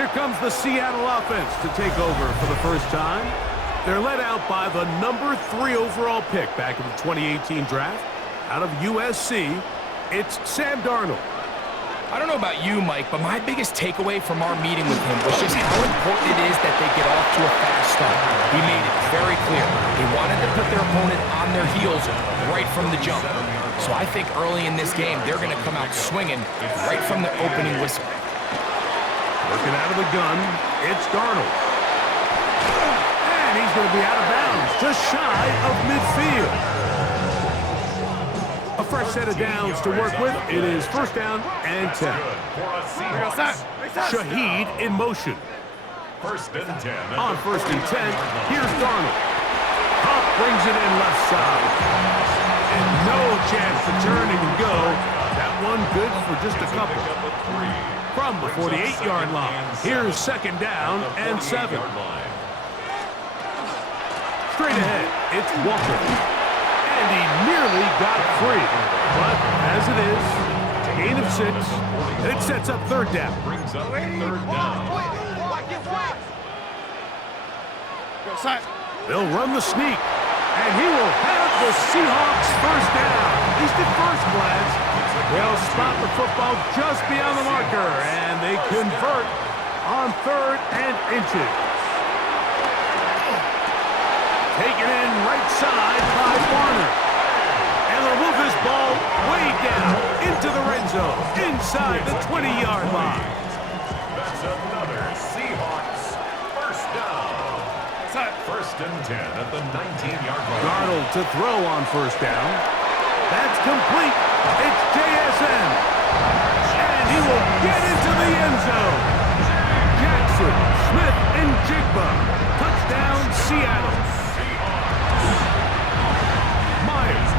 Here comes the Seattle offense to take over for the first time. They're led out by the number 3 overall pick back in the 2018 draft. Out of USC, it's Sam Darnold. I don't know about you, Mike, but my biggest takeaway from our meeting with him was just how important it is that they get off to a fast start. He made it very clear. He wanted to put their opponent on their heels right from the jump. So I think early in this game, they're going to come out swinging right from the opening whistle. Working out of the gun, it's Darnold. And he's going to be out of bounds, just shy of midfield. A fresh set of downs to work with. It is first down and 10. Shaheed in motion. First and 10. On first and 10, here's Darnold. Huff brings it in left side. And no chance to turn and go. That one good for just a couple. From the 48-yard line, here's second down and 7. Straight ahead, it's Walker. And he nearly got free. But as it is, gain of 6. It sets up third down. Brings up third down. They'll run the sneak. And he will have the Seahawks first down. At least at first glance. They'll spot the football just beyond the marker. And they convert on 3rd and inches. Taken in right side by Warner. And they'll move this ball way down into the red zone, inside the 20-yard line. That's another Seahawks first down. First and 10 at the 19-yard line. Darnold to throw on first down. That's complete. It's JSN. And he will get into the end zone. Jackson, Smith, and Jigba. Touchdown, Seattle. Myers,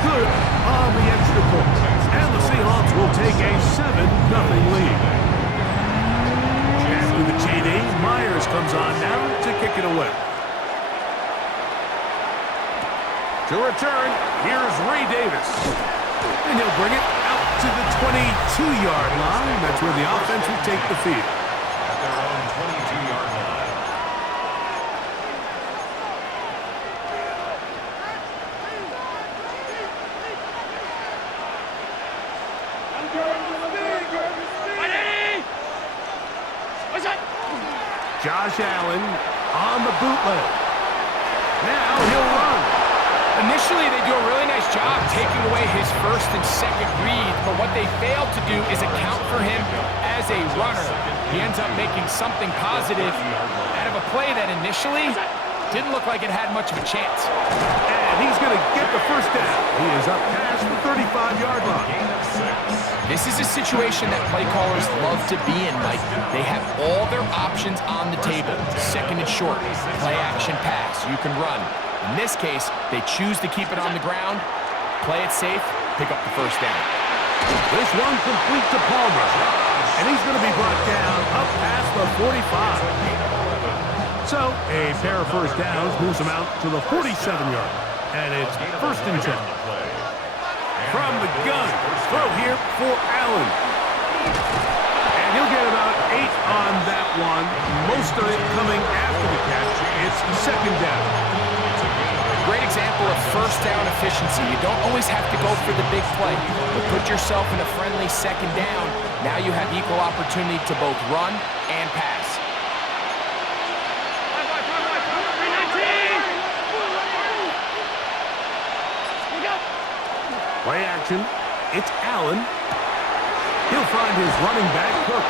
good on the extra point. And the Seahawks will take a 7-0 lead. After the TD, Myers comes on now to kick it away. To return, here's Ray Davis. And he'll bring it out to the 22-yard line. That's where the offense will take the field. At their own 22-yard line. Josh Allen on the bootleg. Now he'll run. Initially, they do a really nice job taking away his first and second read, but what they failed to do is account for him as a runner. He ends up making something positive out of a play that initially didn't look like it had much of a chance. And he's going to get the first down. He is up past the 35-yard line. This is a situation that play callers love to be in, Mike. They have all their options on the table. Second and short, play action pass, you can run. In this case, they choose to keep it on the ground, play it safe, pick up the first down. This one complete to Palmer. And he's going to be brought down up past the 45. So, a pair of first downs moves him out to the 47-yard. And it's first and 10. From the gun, throw here for Allen. And he'll get about 8 on that one. Most of it coming after the catch. It's second down. Great example of first down efficiency. You don't always have to go for the big play, but put yourself in a friendly second down. Now you have equal opportunity to both run and pass. Play action. It's Allen. He'll find his running back, Cook.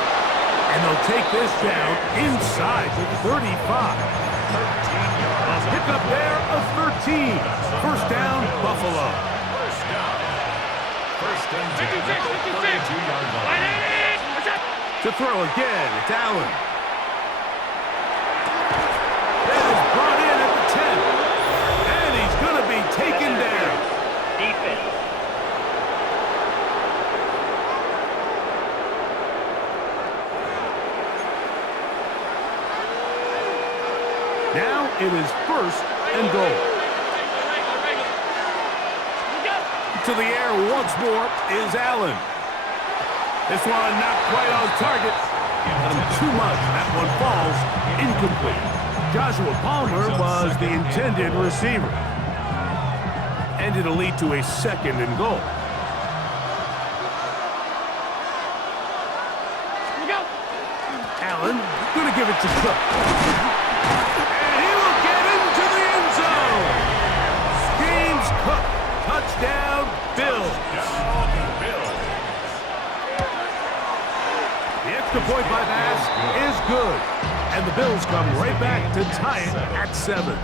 And they'll take this down inside the 35. A pickup there of 13. First down, Buffalo. First down. First and 10 at the 32-yard line. To throw again, it's Allen. That is brought in at the 10. And he's going to be taken down. Defense. Now it is first and goal. To the air once more is Allen. This one not quite on target. on him too much. That one falls incomplete. Joshua Palmer was the intended receiver. And it'll lead to a 2nd and goal. Allen going to give it to Cook. And he will get into the end zone. James Cook. Touchdown, Bills. The extra point by pass is good. And the Bills come right back to tie it at 7.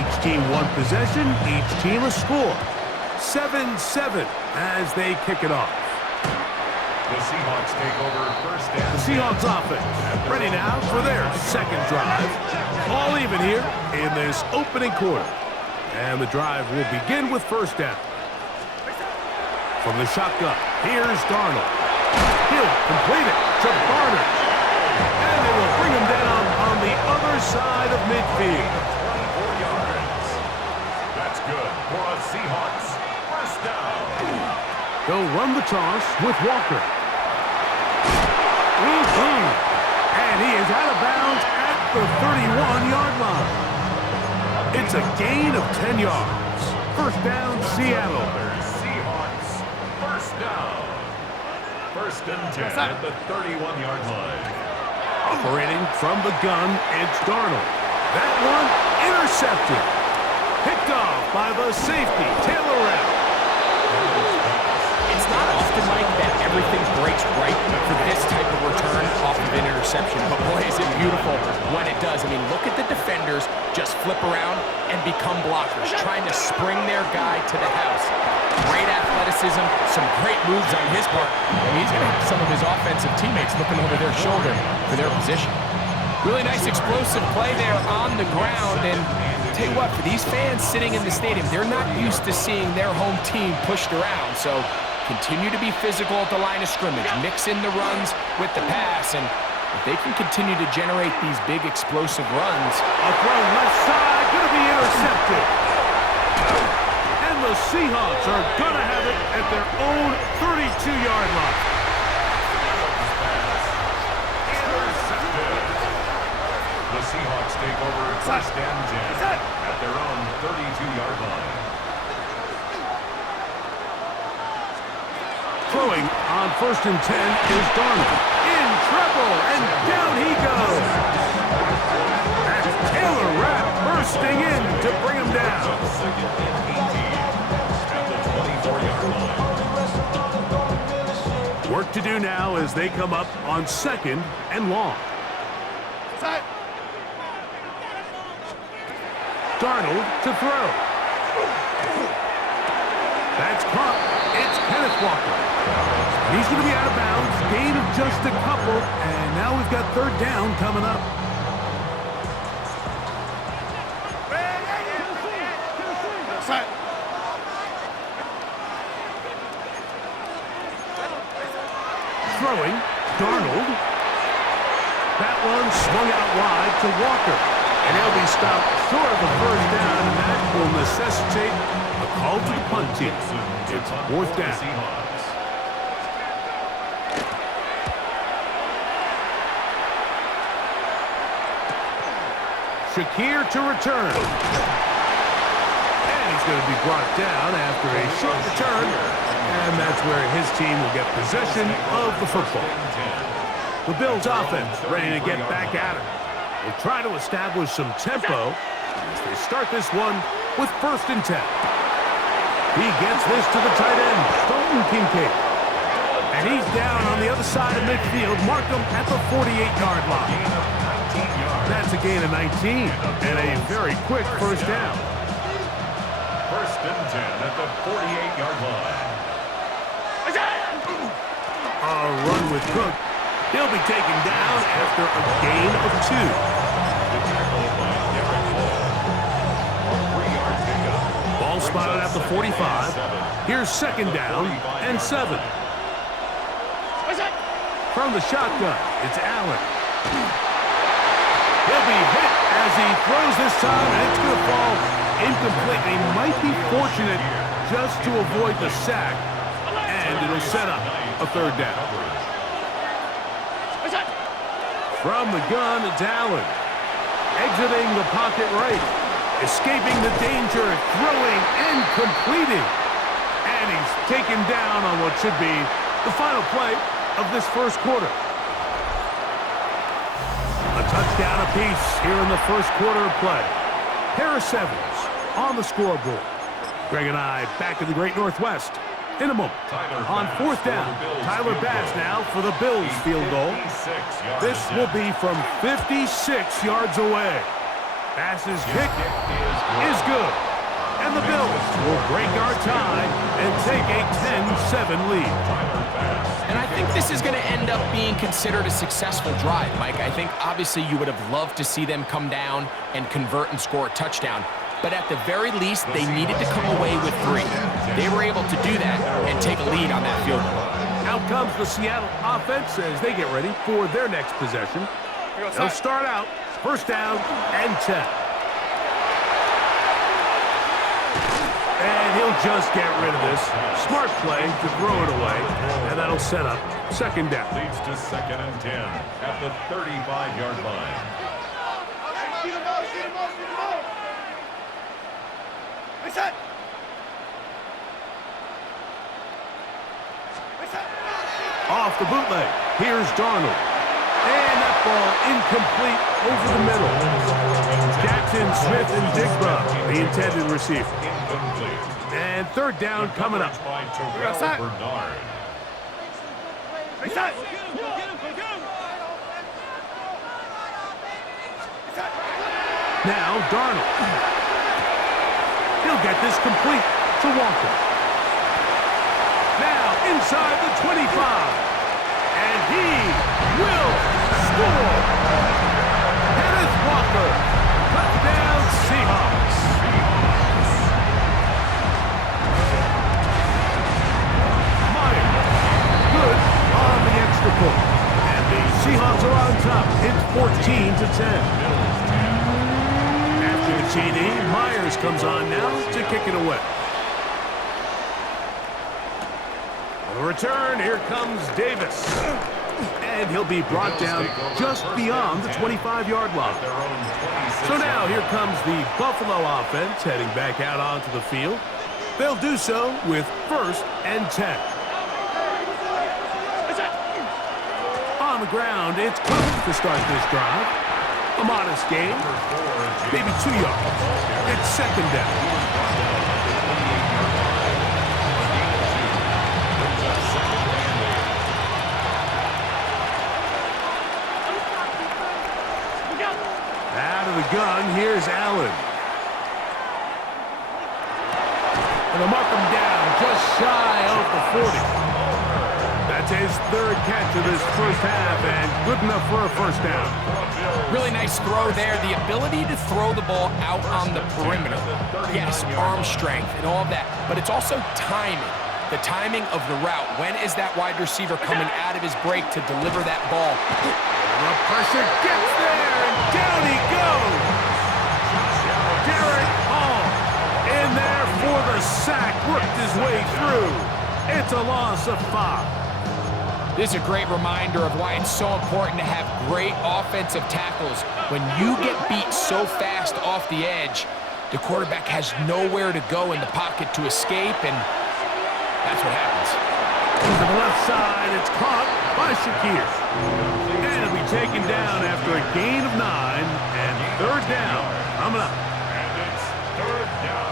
Each team one possession, each team a score. 7-7 as they kick it off. The Seahawks take over first down. The Seahawks offense ready now for their 2nd drive. All even here in this opening quarter. And the drive will begin with first down. From the shotgun, here's Darnold. He'll complete it to Barner. And they will bring him down on the other side of midfield. 24 yards. That's good for a Seahawks first down. They'll run the toss with Walker. And he is out of bounds at the 31-yard line. It's a gain of 10 yards. First down, Seattle. Seahawks first down. First and 10 at the 31-yard line. Operating from the gun, it's Darnold. That one intercepted. Picked off by the safety, Taylor Rapp. It's not often, Mike, that everything breaks right for this type of return off of an interception. But boy, is it beautiful when it does. I mean, look at the defenders just flip around and become blockers, trying to spring their guy to the house. Great athleticism, some great moves on his part. And he's going to have some of his offensive teammates looking over their shoulder for their position. Really nice explosive play there on the ground. And I'll tell you what, for these fans sitting in the stadium, they're not used to seeing their home team pushed around. So continue to be physical at the line of scrimmage, mix in the runs with the pass, and if they can continue to generate these big explosive runs. A throw left side, going to be intercepted. And the Seahawks are going to have it at their own 32-yard line. Intercepted. The Seahawks take over first and 10 at their own 32-yard line. Throwing on first and 10 is Darnold. In trouble, and down he goes. That's Taylor Rapp bursting in to bring him down. Second and 18 at the 24-yard line. Work to do now as they come up on 2nd and long. Darnold to throw. That's caught. It's Kenneth Walker. He's going to be out of bounds. Gain of just a couple. And now we've got 3rd down coming up. Throwing. Darnold. That one swung out wide to Walker. And he'll be stopped short of a first down. And that will necessitate a call to the punt team. It's 4th down. Shakir to return. And he's going to be brought down after a short return. And that's where his team will get possession of the football. The Bills offense ready to get back at it. They'll try to establish some tempo as they start this one with first and 10. He gets this to the tight end, Dalton Kincaid. And he's down on the other side of midfield. Mark him at the 48-yard line. That's a gain of 19 and a very quick first down. First and 10 at the 48-yard line. A run with Cook. He'll be taken down after a gain of 2. Ball spotted at the 45. Here's 2nd down and 7. From the shotgun, it's Allen. He'll be hit as he throws this time, and it's going to fall incomplete. He might be fortunate just to avoid the sack, and it'll set up a third down. From the gun, it's Allen. Exiting the pocket right. Escaping the danger, throwing and completing. And he's taken down on what should be the final play of this first quarter. A touchdown apiece here in the first quarter of play. Pair of sevens on the scoreboard. Greg and I back in the Great Northwest in a moment. On fourth down, Tyler Bass now for the Bills field goal. This will be from 56 yards away. Bass's kick is good. And the Bills will break our tie and take a 10-7 lead. And I think this is going to end up being considered a successful drive, Mike. I think obviously you would have loved to see them come down and convert and score a touchdown. But at the very least, they needed to come away with 3. They were able to do that and take a lead on that field goal. Out comes the Seattle offense as they get ready for their next possession. They'll start out first down and 10. And he'll just get rid of this. Smart play to throw it away, and that'll set up second down. Leads to second and 10 at the 35-yard line. Off the bootleg. Here's Darnold. And that ball incomplete over the middle. Jackson, Smith, and Digba, the intended receiver. And third down coming up. Now Darnold. He'll get this complete to Walker. Now inside the 25. And he will score. Kenneth Walker. Touchdown Seahawks. Meyer. Good on the extra point. And the Seahawks are on top. It's 14-10. After the TD, Myers comes on now to kick it away. On the return, here comes Davis. And he'll be brought down just beyond the 25-yard line. So now here comes the Buffalo offense heading back out onto the field. They'll do so with first and 10. On the ground, it's Cook to start this drive. A modest gain, maybe 2 yards. It's second down. Out of the gun, here's Allen. And they'll mark him down just shy of the 40. That's his third catch of this first half, and good enough for a first down. Really nice throw there. The ability to throw the ball out on the perimeter. Yes, arm strength and all of that, but it's also timing. The timing of the route. When is that wide receiver coming out of his break to deliver that ball? The pressure gets there, and down he goes. Derek Hall in there for the sack, worked his way through. It's a loss of 5. This is a great reminder of why it's so important to have great offensive tackles. When you get beat so fast off the edge, the quarterback has nowhere to go in the pocket to escape, and that's what happens. To the left side, it's caught by Shakir. And it'll be taken down after a gain of 9, and third down coming up. And it's third down.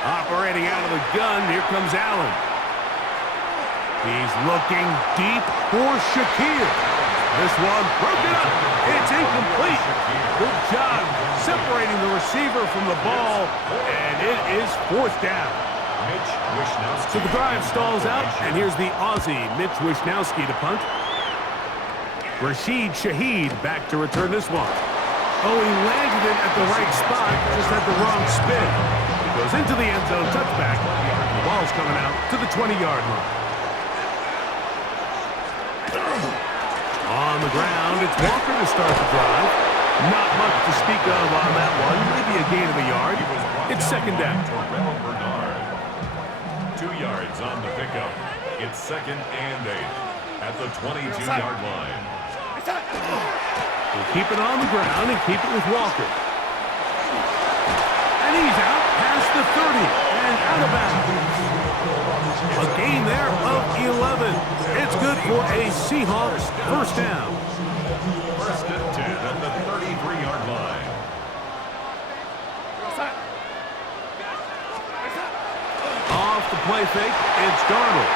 Operating out of the gun, here comes Allen. He's looking deep for Shakir. This one broken up. It's incomplete. Good job separating the receiver from the ball, and it is fourth down. So the drive stalls out, and here's the Aussie Mitch Wishnowsky to punt. Rashid Shaheed back to return this one. Oh, he landed it at the right spot, just had the wrong spin. Goes into the end zone, touchback. The ball's coming out to the 20-yard line. On on the ground. It's Walker to start the drive. Not much to speak of on that one. Maybe a gain of a yard. It's second down. 2 yards on the pickup. It's second and 8 at the 22-yard line. We'll keep it on the ground and keep it with Walker. And he's out past the 30 and out of bounds. A gain there of 11. It's good for a Seahawks first down. First and 10 at the 33-yard line. Off the play fake, it's Darnold.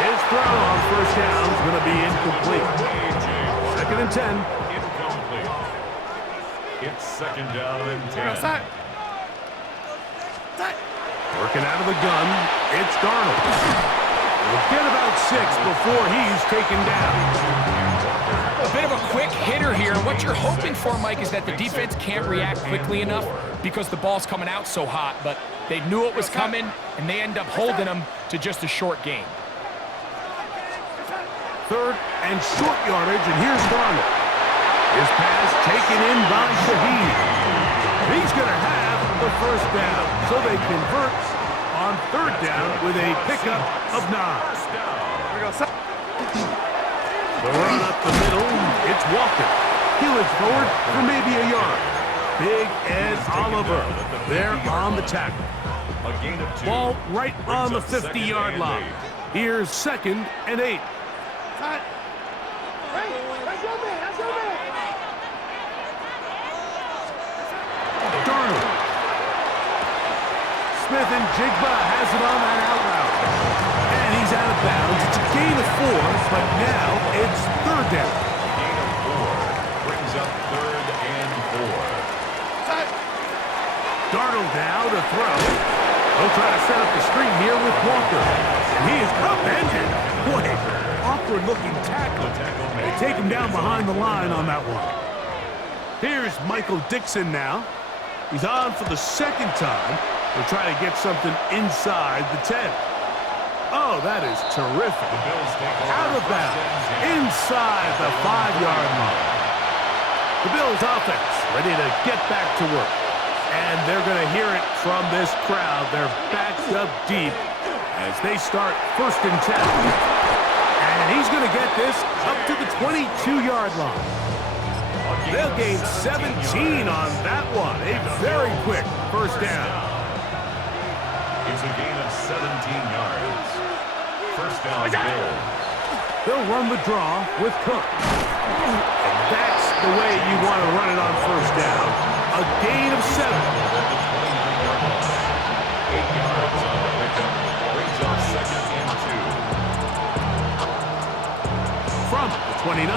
His throw on first down is going to be incomplete. Second and 10. Incomplete. It's second down and 10. Working out of the gun, it's Darnold. He'll get about 6 before he's taken down. A bit of a quick hitter here. What you're hoping for, Mike, is that the defense can't react quickly enough because the ball's coming out so hot. But they knew it was coming, and they end up holding them to just a short gain. Third and short yardage, and here's Darnold. His pass taken in by Shaheed. He's going to have the first down, so they convert on third down with a pickup of 9. The run up the middle, it's Walker. He looks forward for maybe a yard. Big Ed Oliver there on the tackle. Ball right on the 50-yard line. Here's second and 8. Darnold. Smith and Jigba has it on that out route. And he's out of bounds. It's a gain of 4, but now it's third down. Gain of 4 brings up third and 4. Darnold now to throw. He'll try to set up the screen here with Walker. And he is upended. Boy, awkward-looking tackle. They take him down behind the line on that one. Here's Michael Dixon now. He's on for the second time. They'll try to get something inside the 10. Oh, that is terrific. Out of bounds, inside the 5-yard line. The Bills offense ready to get back to work. And they're going to hear it from this crowd. They're backed up deep as they start first and 10. And he's going to get this up to the 22-yard line. They'll gain 17 on that one. A very quick first down. It's a gain of 17 yards. First down, Bills. They'll run the draw with Cook. And that's the way you want to run it on first down. A gain of 7. 8 yards on the pickup. Brings up second and 2. From the 29.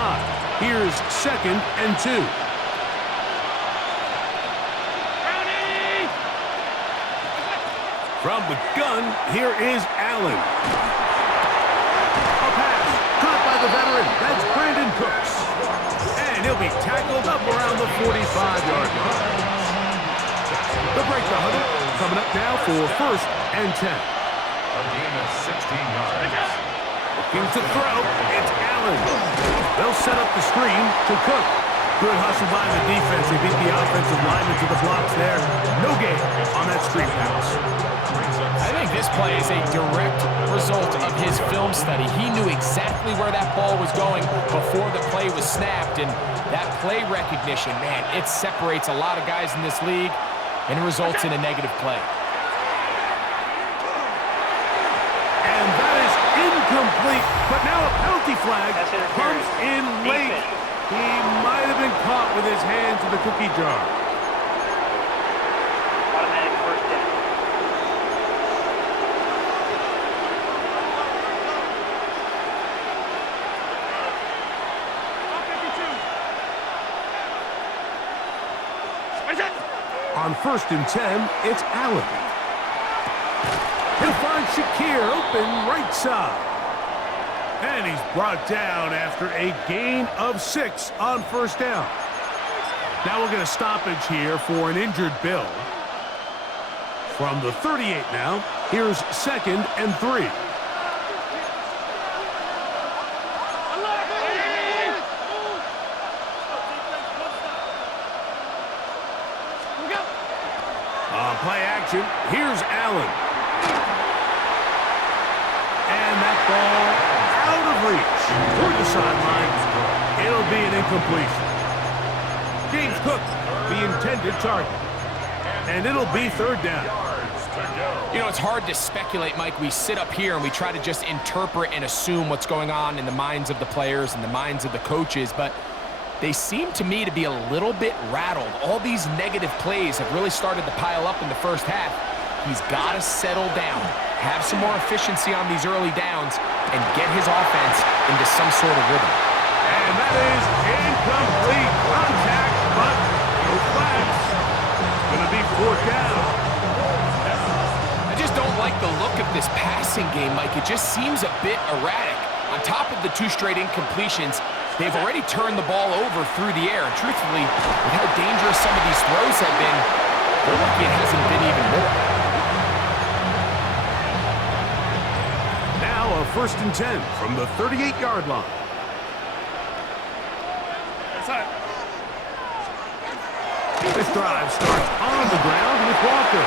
Here's second and 2. From the gun, here is Allen. A pass caught by the veteran. That's Brandon Cooks. And he'll be tackled up around the 45-yard line. The break the huddle coming up now for first and 10. A gain of 16 yards. Looking to throw, it's Allen. They'll set up the screen to Cook. Good hustle by the defense. They beat the offensive lineman to the blocks there. No gain on that screen pass. I think this play is a direct result of his film study. He knew exactly where that ball was going before the play was snapped, and that play recognition, man, it separates a lot of guys in this league and results in a negative play. And that is incomplete, but now a penalty flag comes in late. He might have been caught with his hands in the cookie jar. Automatic first down. On first and 10, it's Allen. He'll find Shakir open right side. And he's brought down after a gain of 6 on first down. Now we'll get a stoppage here for an injured Bill. From the 38 now, here's second and 3. play action. Here's Allen. And that ball out of reach. Toward the sideline. It'll be an incompletion. James Cook, the intended target. And it'll be third down. You know, it's hard to speculate, Mike. We sit up here and we try to just interpret and assume what's going on in the minds of the players and the minds of the coaches, but they seem to me to be a little bit rattled. All these negative plays have really started to pile up in the first half. He's got to settle down, have some more efficiency on these early downs, and get his offense into some sort of rhythm. And that is incomplete. Contact, but no flags. It's going to be fourth down. I just don't like the look of this passing game, Mike. It just seems a bit erratic. On top of the 2 straight incompletions, they've already turned the ball over through the air. And truthfully, with how dangerous some of these throws have been, they're lucky it hasn't been even more. Now a 1st and 10 from the 38-yard line. This drive starts on the ground with Walker.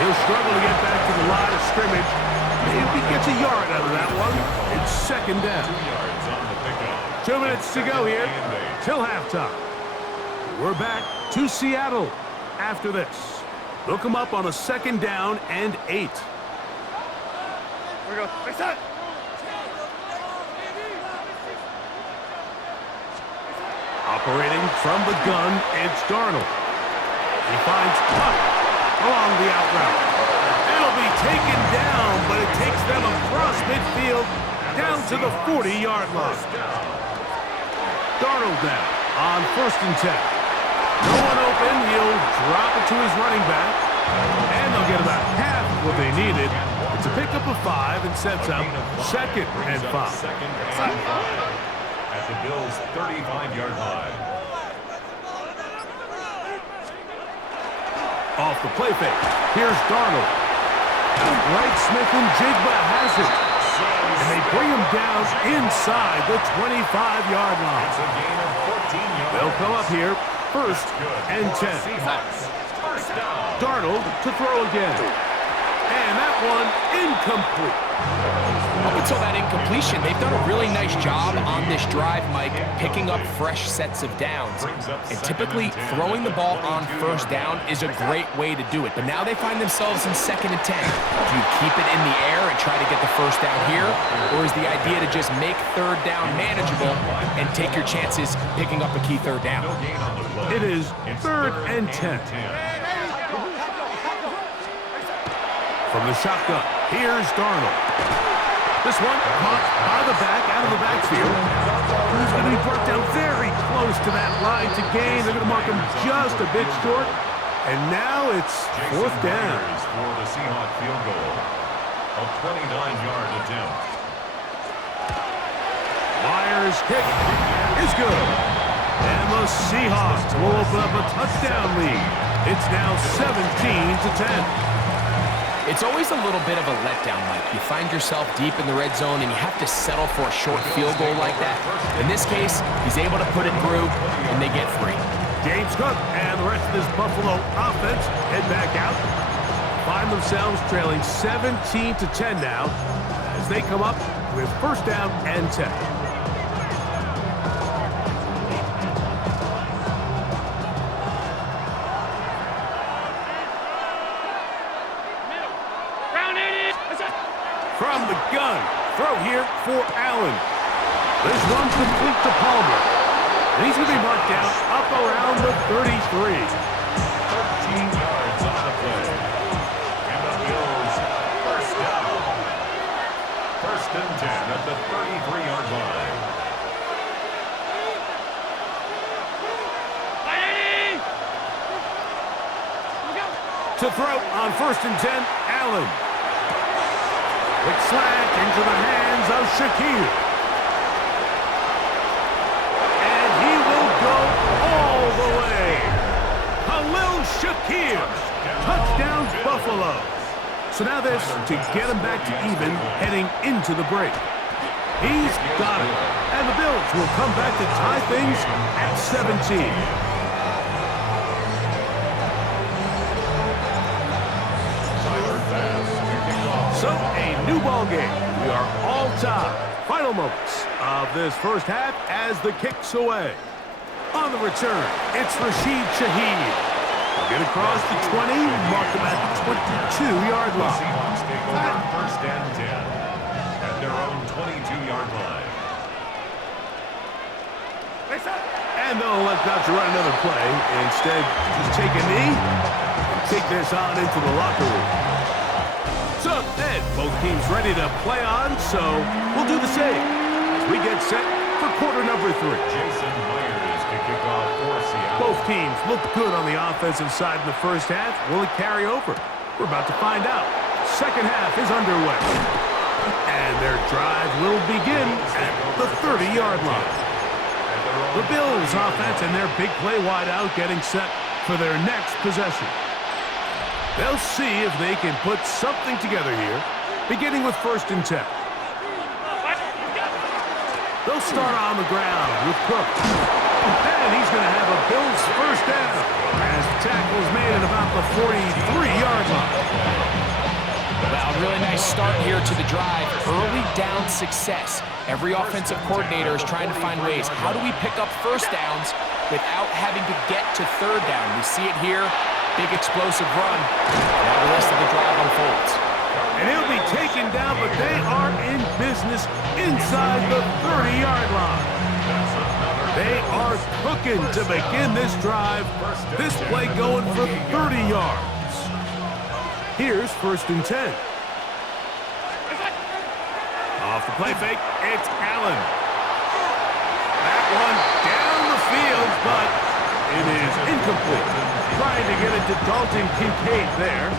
He'll struggle to get back to the line of scrimmage. Maybe gets a yard out of that one. It's 2nd down. 2 minutes to go here till halftime. We're back to Seattle after this. They'll come up on a 2nd down and 8. Here we go. Face that. Operating from the gun, it's Darnold. He finds Puck along the out route. It'll be taken down, but it takes them across midfield down to the 40-yard line. Darnold now on 1st and 10. No one open. He'll drop it to his running back. And they'll get about half what they needed. It's a pickup of 5 and sets up 2nd and 5. At the Bills' 35-yard line. Off the play fake. Here's Darnold. Right, Smith and Jigba has it. And they bring him down inside the 25-yard line. It's a gain of 14 yards. They'll come up here 1st and 10. First down. Darnold to throw again. And that one incomplete. Up until that incompletion, they've done a really nice job on this drive, Mike, picking up fresh sets of downs. And typically, throwing the ball on 1st down is a great way to do it. But now they find themselves in 2nd and 10. Do you keep it in the air and try to get the 1st down here? Or is the idea to just make 3rd down manageable and take your chances picking up a key 3rd down? It is 3rd and 10. From the shotgun, here's Darnold. This one caught by the back, out of the backfield. He's going to be brought down very close to that line to gain. They're going to mark him just a bit short. And now it's 4th down. For the Seahawks field goal. A 29-yard attempt. Myers' kick is good. And the Seahawks will open up a touchdown lead. It's now 17-10. It's always a little bit of a letdown, Mike. You find yourself deep in the red zone and you have to settle for a short field goal like that. In this case, he's able to put it through and they get 3. James Cook and the rest of this Buffalo offense head back out. Find themselves trailing 17-10 now as they come up with 1st down and 10. From the gun, throw here for Allen. This one's complete to Palmer. And he's going to be marked down up around the 33. 13 yards on the play. And the Bills, 1st down. 1st and 10 at the 33-yard line. To throw on 1st and 10, Allen. Quick slant into the hands of Shakir. And he will go all the way. Khalil Shakir. Touchdown Buffalo. So now this to get him back to even heading into the break. He's got it. And the Bills will come back to tie things at 17. 2-ball game. We are all tied. Final moments of this first half as the kick's away. On the return, it's Rashid Shaheed. Get across the 20, mark him at the 22-yard The line. Seahawks take over first and 10 at their own 22-yard line. And they'll let Dr. run another play. Instead, just take a knee and take this on into the locker room. So, Ed, both teams ready to play on, so we'll do the same as we get set for quarter number 3. Jason Myers to kick off for Seattle. Both teams look good on the offensive side in the first half. Will it carry over? We're about to find out. Second half is underway. And their drive will begin at the 30-yard line. The Bills offense and their big play wideout getting set for their next possession. They'll see if they can put something together here, beginning with first and 10. They'll start on the ground with Cook. And he's going to have a Bills first down as the tackle is made at about the 43-yard line. Well, a really nice start here to the drive. Early down success. Every offensive coordinator is trying to find ways. How do we pick up first downs without having to get to third down? We see it here. Big explosive run. Now the rest of the drive unfolds. And he'll be taken down, but they are in business inside the 30-yard line. They are cooking to begin this drive. This play going for 30 yards. Here's first and 10. Off the play fake, it's Allen. That one down the field, but it is incomplete. Trying to get it to Dalton Kincaid there.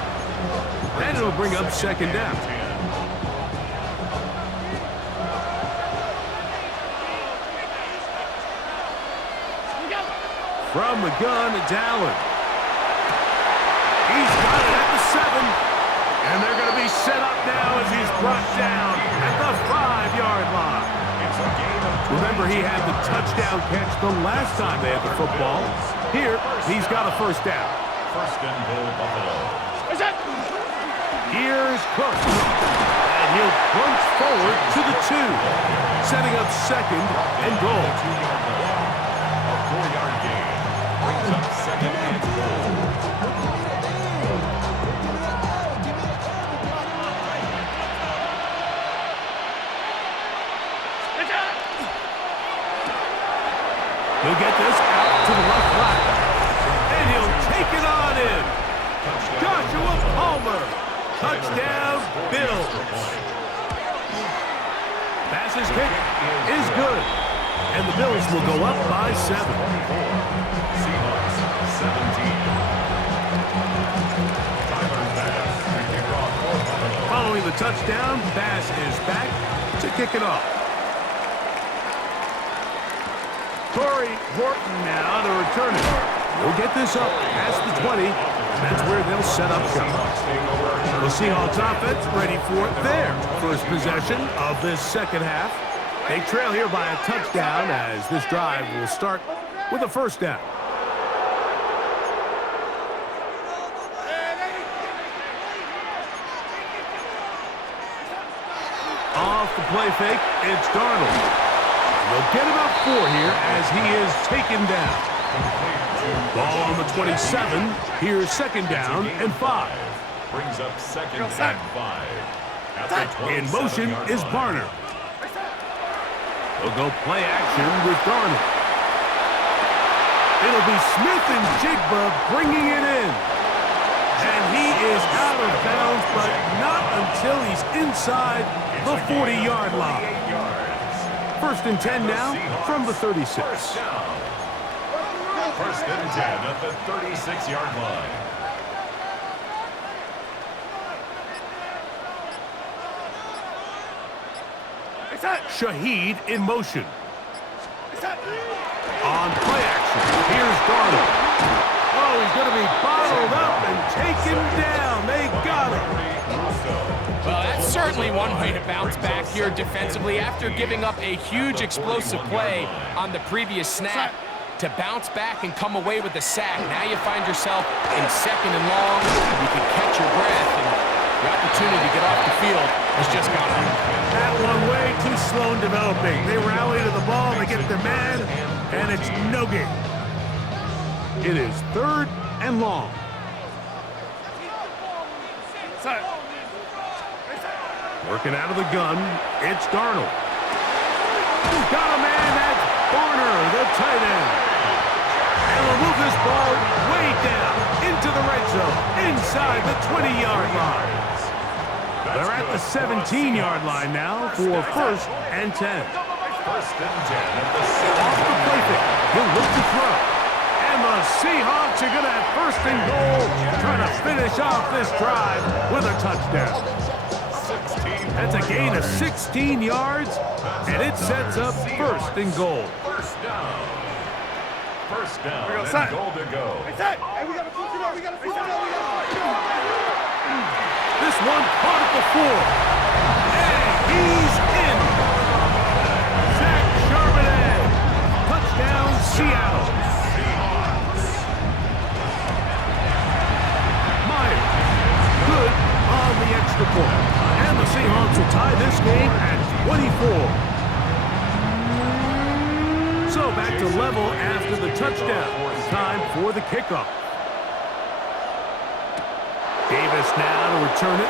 And it'll bring up second down. From the gun, it's Allen. He's got it at the 7. And they're going to be set up now as he's brought down at the 5-yard line. Remember, he had the touchdown catch the last time they had the football. Here, he's got a first down. First and goal, Buffalo. Here's Cook. And he'll punch forward to the 2. Setting up second and goal. A 4-yard gain brings up second and goal. He'll get this out to the left flat. And he'll take it on in. Joshua Palmer. Touchdown, Bills. Pass's kick is good. And the Bills will go up by 7. Seahawks 17. Tyler Bass to kick off for Buffalo. Following the touchdown, Bass is back to kick it off. Torrey Horton now to return it. We'll get this up past the 20, and that's where they'll set up shop. The Seahawks offense ready for their first possession of this second half. They trail here by a touchdown as this drive will start with a first down. Off the play fake, it's Darnold. They'll get about 4 here as he is taken down. Ball on the 27. Here's second down and 5. Brings up second and 5. In motion is Barner. They'll go play action with Darnold. It'll be Smith and Jigba bringing it in. And he is out of bounds, but not until he's inside the 40-yard line. First and 10 now from the 36. First and 10 at the 36-yard line. Shaheed in motion. On play action, here's Darnold. Oh, he's going to be bottled up and taken down. They got him. Well, that's certainly one way to bounce back here defensively after giving up a huge explosive play on the previous snap. To bounce back and come away with a sack. Now you find yourself in second and long. You can catch your breath and The opportunity to get off the field has just gone up. That one way too slow in developing. They rally to the ball, they get their man, and it's no gain. It is 3rd and long. Working out of the gun, it's Darnold. Got a man, that's Barner, the tight end. And we'll move this ball way down into the red zone, inside the 20-yard line. They're at the 17-yard line now for 1st and 10. 1st and 10 at the Off the play fake, he'll look to throw. And the Seahawks are going to have 1st and goal, trying to finish off this drive with a touchdown. That's a gain of 16 yards, and it sets up 1st and goal. 1st down. 1st down and goal to go. This one caught at the 4. And he's in. Zach Charbonnet. Touchdown, Seattle. Myers. Good on the extra point. And the Seahawks will tie this game at 24. So back to level after the touchdown. Time for the kickoff. Davis now to return it.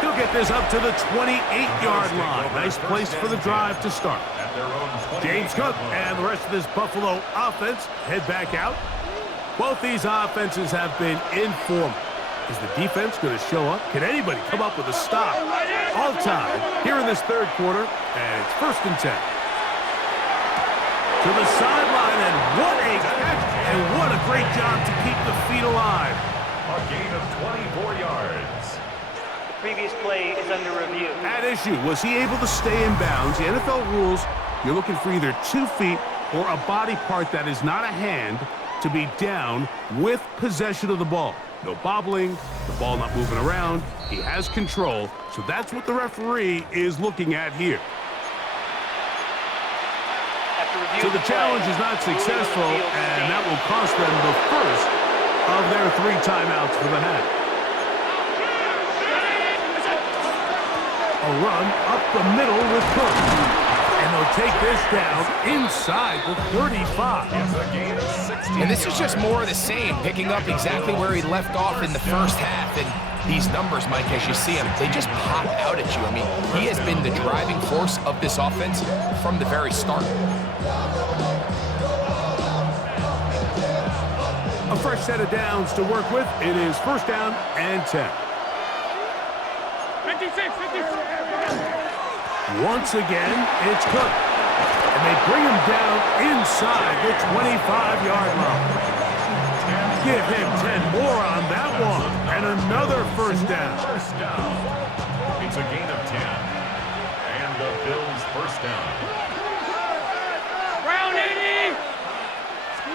He'll get this up to the 28-yard line. Nice place for the drive to start. James Cook and the rest of this Buffalo offense head back out. Both these offenses have been informed. Is the defense going to show up? Can anybody come up with a stop? All time here in this 3rd quarter, and it's 1st and 10. To the sideline, and what a catch, and what a great job to keep the feet alive. A gain of 24 yards. The previous play is under review. At issue, was he able to stay in bounds? The NFL rules, you're looking for either 2 feet or a body part that is not a hand to be down with possession of the ball. No bobbling, the ball not moving around. He has control, so that's what the referee is looking at here. So the challenge is not successful, and that will cost them the first of their 3 timeouts for the half. A run up the middle with Cook. And they'll take this down inside the 35. And this is just more of the same, picking up exactly where he left off in the first half. And these numbers, Mike, as you see them, they just pop out at you. I mean, he has been the driving force of this offense from the very start. A fresh set of downs to work with. It is 1st down and 10. 56. Once again, it's Cook. And they bring him down inside the 25-yard line. Give him 10 more on that one. And another 1st down. It's a gain of 10. And the Bills' 1st down. Round 80.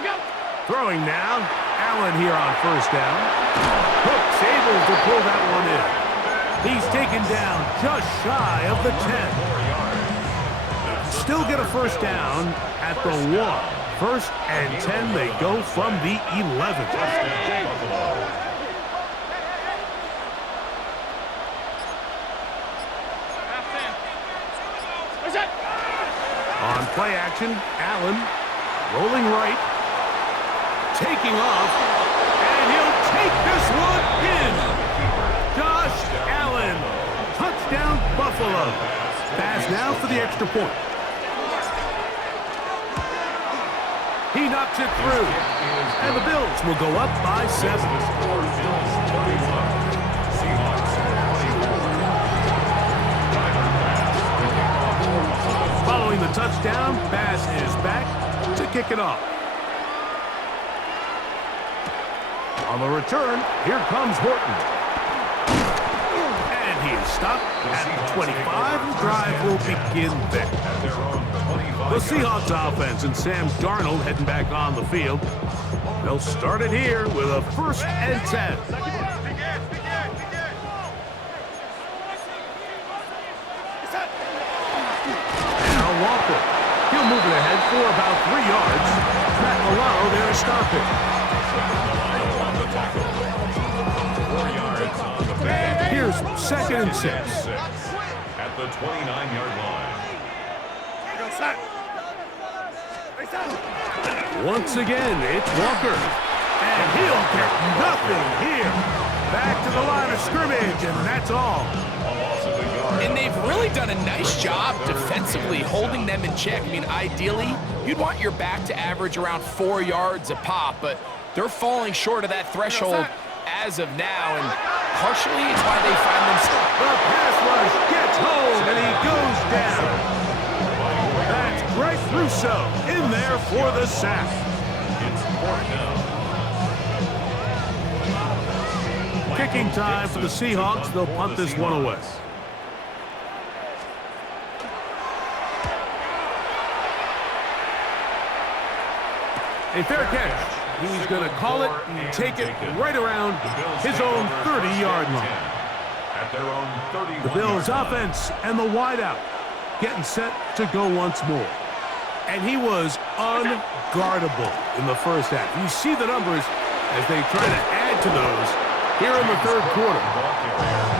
Go. Throwing now. Allen here on 1st down. Cook's able to pull that one in. He's taken down just shy of the 10. Still get a 1st down at the 1. 1st and 10, they go from the 11. On play action, Allen rolling right, taking off, and he'll take this one in. Josh Allen, touchdown Buffalo. Pass now for the extra point. He knocks it through, and the Bills will go up by 7. Following the touchdown, pass is back to kick it off. On the return, here comes Horton. And he is stopped at the 25. The drive will begin there. The Seahawks offense and Sam Darnold heading back on the field. They'll start it here with a 1st and 10. Now Walker. He'll move it ahead for about 3 yards. Matt Milano there to stop it. 4 yards on second and 6. At the 29-yard line. Once again, it's Walker. And he'll get nothing here. Back to the line of scrimmage, and that's all. And they've really done a nice job defensively holding them in check. I mean, ideally, you'd want your back to average around 4 yards a pop, but they're falling short of that threshold as of now, and partially it's why they find themselves. The pass rush gets home, and he goes down. That's Greg Russo in there for the sack. It's 4th down. Kicking time for the Seahawks. They'll punt this one away. A fair catch. He's going to call it and take it right around his own 30-yard line. At their own 31. The Bills offense and the wideout getting set to go once more. And he was unguardable in the first half. You see the numbers as they try to add to those here in the third quarter.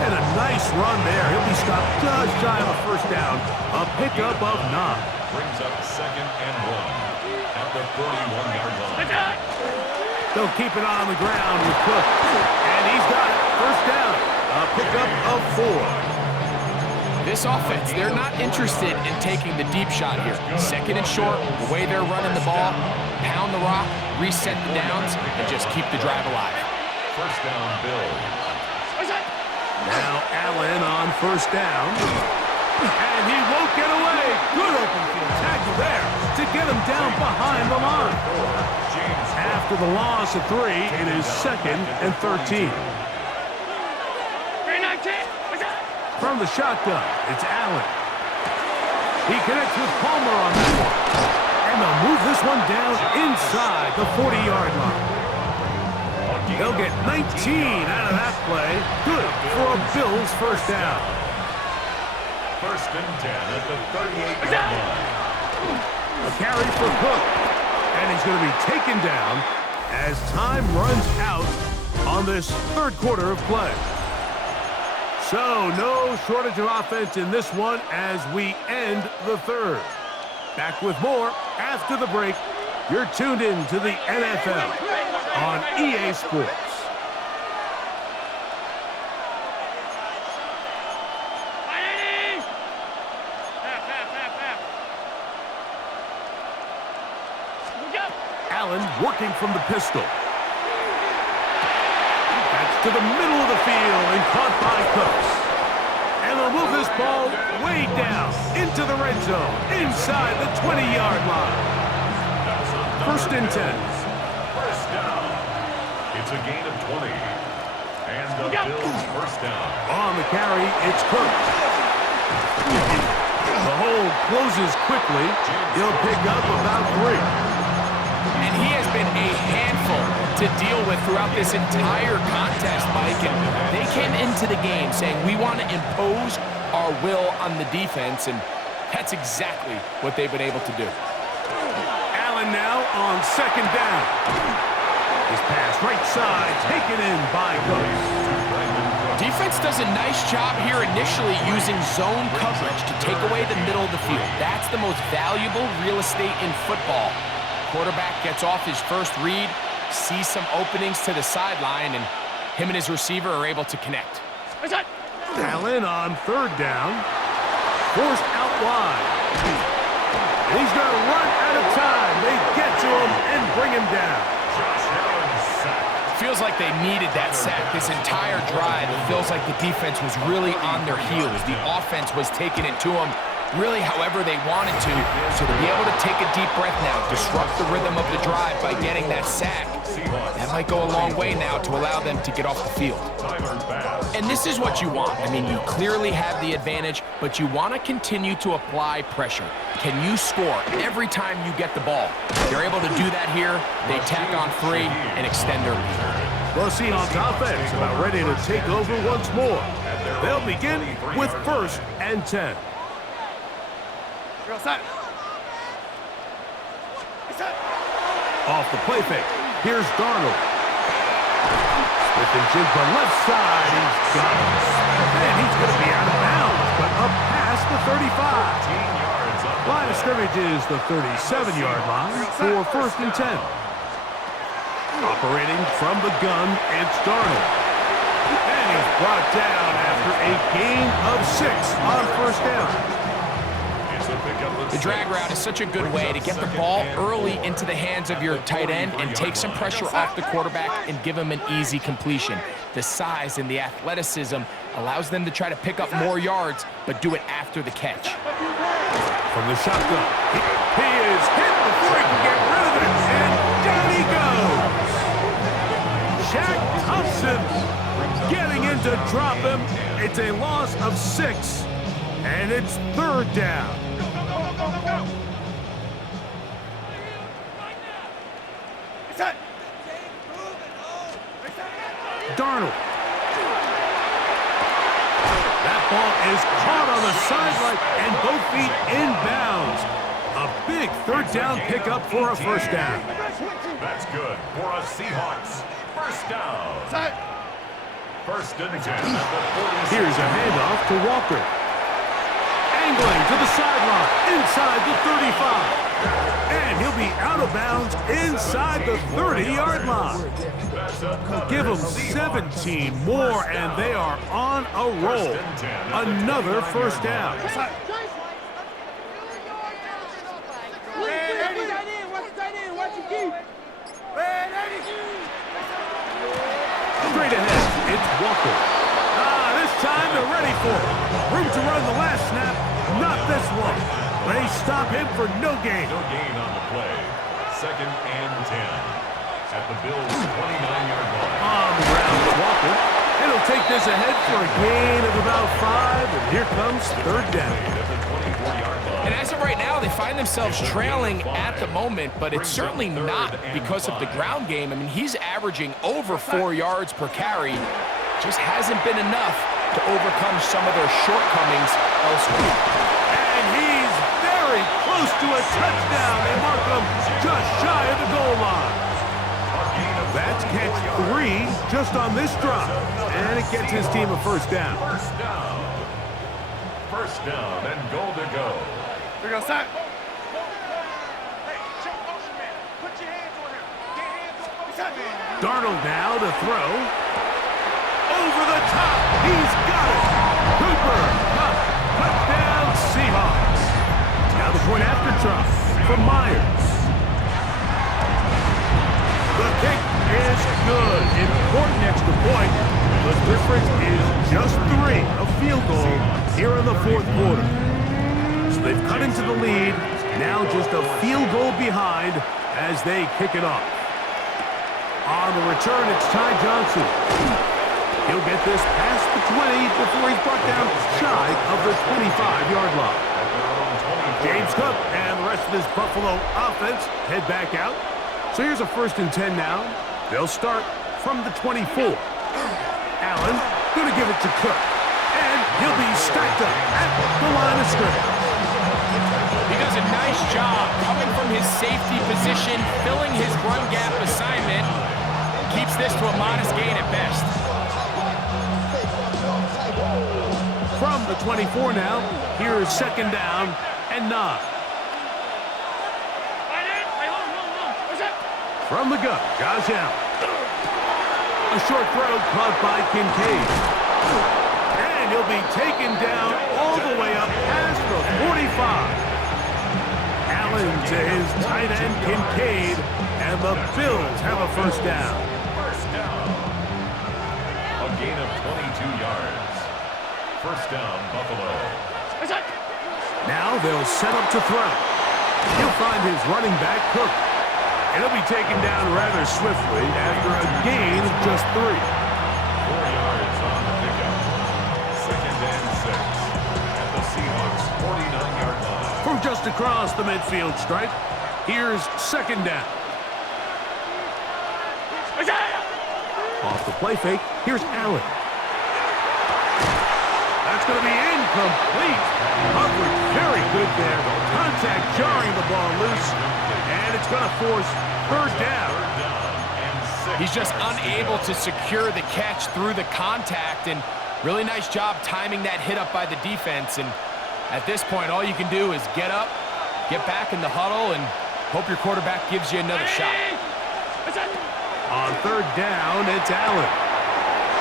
And a nice run there. He'll be stopped just shy of a first down. A pickup of 9. Brings up 2nd and 1 at the 31-yard line. They'll keep it on the ground with Cook. And he's got it. First down. A pickup of 4. This offense, they're not interested in taking the deep shot here. Second and short, the way they're running the ball, pound the rock, reset the downs, and just keep the drive alive. First down, Bills. Now Allen on first down. And he won't get away. Good open field tackle there to get him down behind the line. After the loss of 3, it is 2nd and 13. From the shotgun, it's Allen. He connects with Palmer on that one. And they'll move this one down inside the 40-yard line. They'll get 19 out of that play. Good for a Bills first down. 1st and 10 at the 38-yard line. A carry for Cook. And he's going to be taken down as time runs out on this third quarter of play. So no shortage of offense in this one as we end the third. Back with more after the break. You're tuned in to the NFL on EA Sports. Allen working from the pistol. That's to the middle of the field and caught by Cooks. And they'll move this ball way down into the red zone, inside the 20-yard line. 1st and 10. First down. It's a gain of 20. And the Bills first down. On the carry, it's Cook. The hole closes quickly. He'll pick up about 3. And he has been a handful to deal with throughout this entire contest, Mike. And they came into the game saying, we want to impose our will on the defense, and that's exactly what they've been able to do. Allen now on second down. His pass right side taken in by Cooks. Defense does a nice job here initially using zone coverage to take away the middle of the field. That's the most valuable real estate in football. Quarterback gets off his first read, sees some openings to the sideline, and him and his receiver are able to connect. Allen on third down. Forced out wide. And he's going to run out of time. They get to him and bring him down. Feels like they needed that sack this entire drive. It feels like the defense was really on their heels. The offense was taking it to them really however they wanted to. So to be able to take a deep breath now, disrupt the rhythm of the drive by getting that sack, that might go a long way now to allow them to get off the field. And this is what you want. I mean, you clearly have the advantage, but you want to continue to apply pressure. Can you score every time you get the ball? They're able to do that here. They tack on 3 and extend their lead. Well, Seahawks offense about ready to take over once more. They'll begin with 1st and 10. Off the play fake. Here's Darnold. With the jumper left side, he's got it. And he's going to be out of bounds, but up past the 35. Line of scrimmage is the 37-yard line for 1st and 10. Operating from the gun, it's Darnold. And he's brought down after a gain of 6 on 1st down. The drag route is such a good way to get the ball early into the hands of your tight end and take some pressure off the quarterback and give him an easy completion. The size and the athleticism allows them to try to pick up more yards, but do it after the catch. From the shotgun, he is hit before he can get rid of it, and down he goes. Shaq Thompson getting in to drop him. It's a loss of 6, and it's 3rd down. Darnold. That ball is caught on the sideline and both feet inbounds. A big 3rd down pickup for a 1st down. That's good for a Seahawks 1st down. 1st and 10 at the 46. Here's a handoff to Walker. Angling to the sideline, inside the 35. And he'll be out of bounds inside the 30-yard line. Give them 17 more, and they are on a roll. Another 1st down. Straight ahead, it's Walker. This time they're ready for it. Room to run the last snap, not this one. They stop him for no gain. No gain on the play. 2nd and 10 at the Bills' 29-yard line. On the ground with Walker. It'll take this ahead for a gain of about 5, and here comes 3rd down. And as of right now, they find themselves trailing at the moment, but it's certainly not because of the ground game. I mean, he's averaging over 4 yards per carry. Just hasn't been enough to overcome some of their shortcomings elsewhere. And he's very close to a touchdown. They mark him just shy of the goal line. That's catch 3 just on this drop. And it gets his team a 1st down. 1st down and goal to go. We're going to start. Darnold now to throw. Over the top. He's got it. Cooper. Touchdown Seahawks. Now the point after drop from Myers. The kick is good. Important extra point. The difference is just 3. A field goal here in the 4th quarter. So they've cut into the lead. Now just a field goal behind as they kick it off. On the return, it's Ty Johnson. He'll get this past the 20 before he's brought down shy of the 25-yard line. James Cook and the rest of this Buffalo offense head back out. So here's a 1st and 10 now. They'll start from the 24. Allen going to give it to Cook. And he'll be stacked up at the line of scrimmage. He does a nice job coming from his safety position, filling his run gap assignment. Keeps this to a modest gain at best. From the 24 now, here is 2nd down and 9. From the gun, Josh Allen. A short throw caught by Kincaid. And he'll be taken down all the way up past the 45. Allen to his tight end, Kincaid, and the Bills have a 1st down. 1st down. A gain of 22 yards. 1st down, Buffalo. Now they'll set up to throw. He'll find his running back, Cook. And he'll be taken down rather swiftly after a gain of just 3. 4 yards on the pickup. 2nd and 6 at the Seahawks' 49-yard line. From just across the midfield stripe, here's 2nd down. Off the play fake, here's Allen. That's going to be incomplete. Coverage very good there. Contact jarring the ball loose. And it's going to force 3rd down. 3rd down and 6 He's just unable to secure the catch through the contact, and really nice job timing that hit up by the defense. And at this point, all you can do is get up, get back in the huddle, and hope your quarterback gives you another shot. On third down, it's Allen.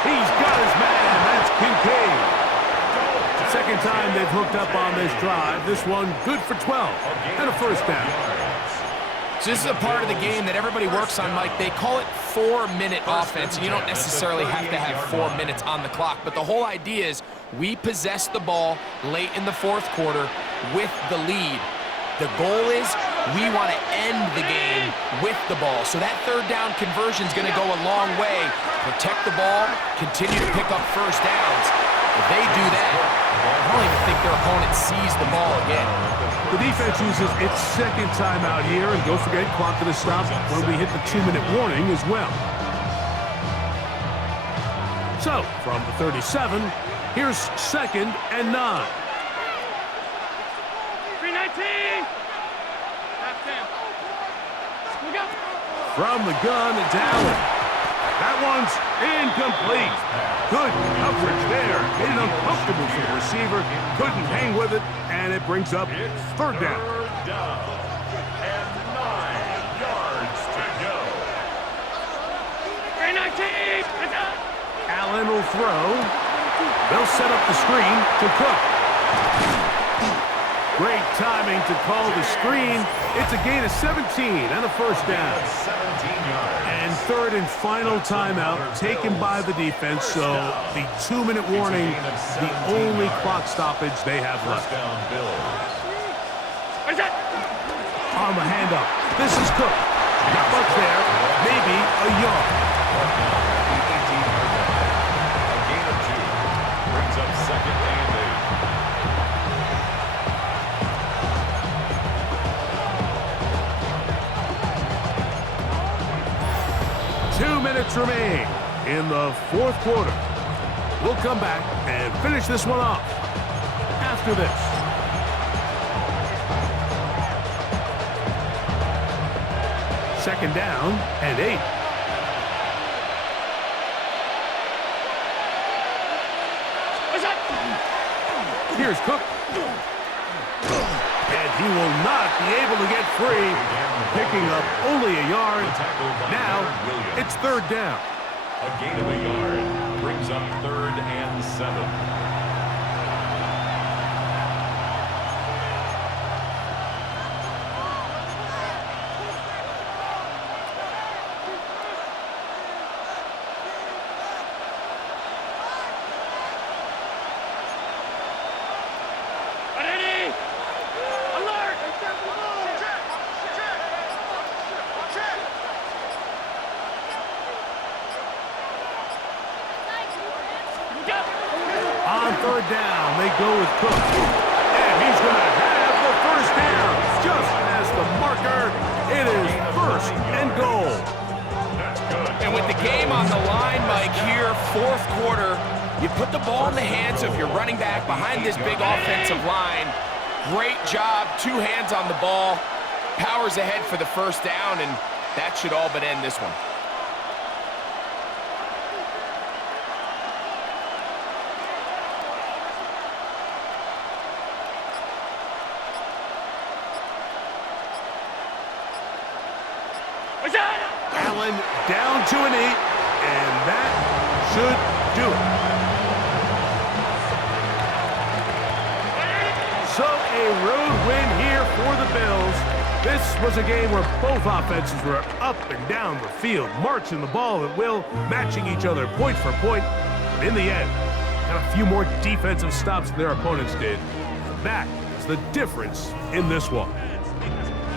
He's got his man. That's Kincaid. Second time they've hooked up on this drive. This one good for 12 and a first down. So this is a part of the game that everybody works on, Mike. They call it 4-minute offense, and you don't necessarily have to have 4 minutes on the clock. But the whole idea is we possess the ball late in the fourth quarter with the lead. The goal is we want to end the game with the ball. So that third down conversion is going to go a long way. Protect the ball, continue to pick up first downs. If they do that, I don't even think their opponent sees the ball again. The defense uses its second timeout here, and don't forget, clock to the stop when we hit the 2-minute warning as well. So, from the 37, here's 2nd and 9. 319. From the gun, it's Allen. That one's incomplete. Good coverage there. Made it uncomfortable for the receiver. Couldn't hang with it, and it brings up third down. Third down. And 9 yards to go. 319. Allen will throw. They'll set up the screen to Cook. Great timing to call the screen. It's a gain of 17 and a first down. 17 yards. And third and final timeout taken by the defense, so the 2-minute warning, the only clock stoppage they have left. First down, Bills. On the handoff, this is Cook. Not much there, maybe a yard. A gain of 2. Brings up 2nd and 8. 2 minutes remain in the fourth quarter. We'll come back and finish this one off after this. Second down and 8. Here's Cook. And he will not be able to get free, picking up only a yard. Now it's third down. A gain of a yard brings up 3rd and 7. On third down, they go with Cook. And he's going to have the first down. Just as the marker, it is 1st and goal. And with the game on the line, Mike, here, fourth quarter, you put the ball in the hands of your running back behind this big offensive line. Great job, 2 hands on the ball, powers ahead for the first down, and that should all but end this one. Allen down to a knee, and that should do it. So a road win here for the Bills. This was a game where both offenses were up and down the field, marching the ball at will, matching each other point for point. But in the end, got a few more defensive stops than their opponents did. That is the difference in this one.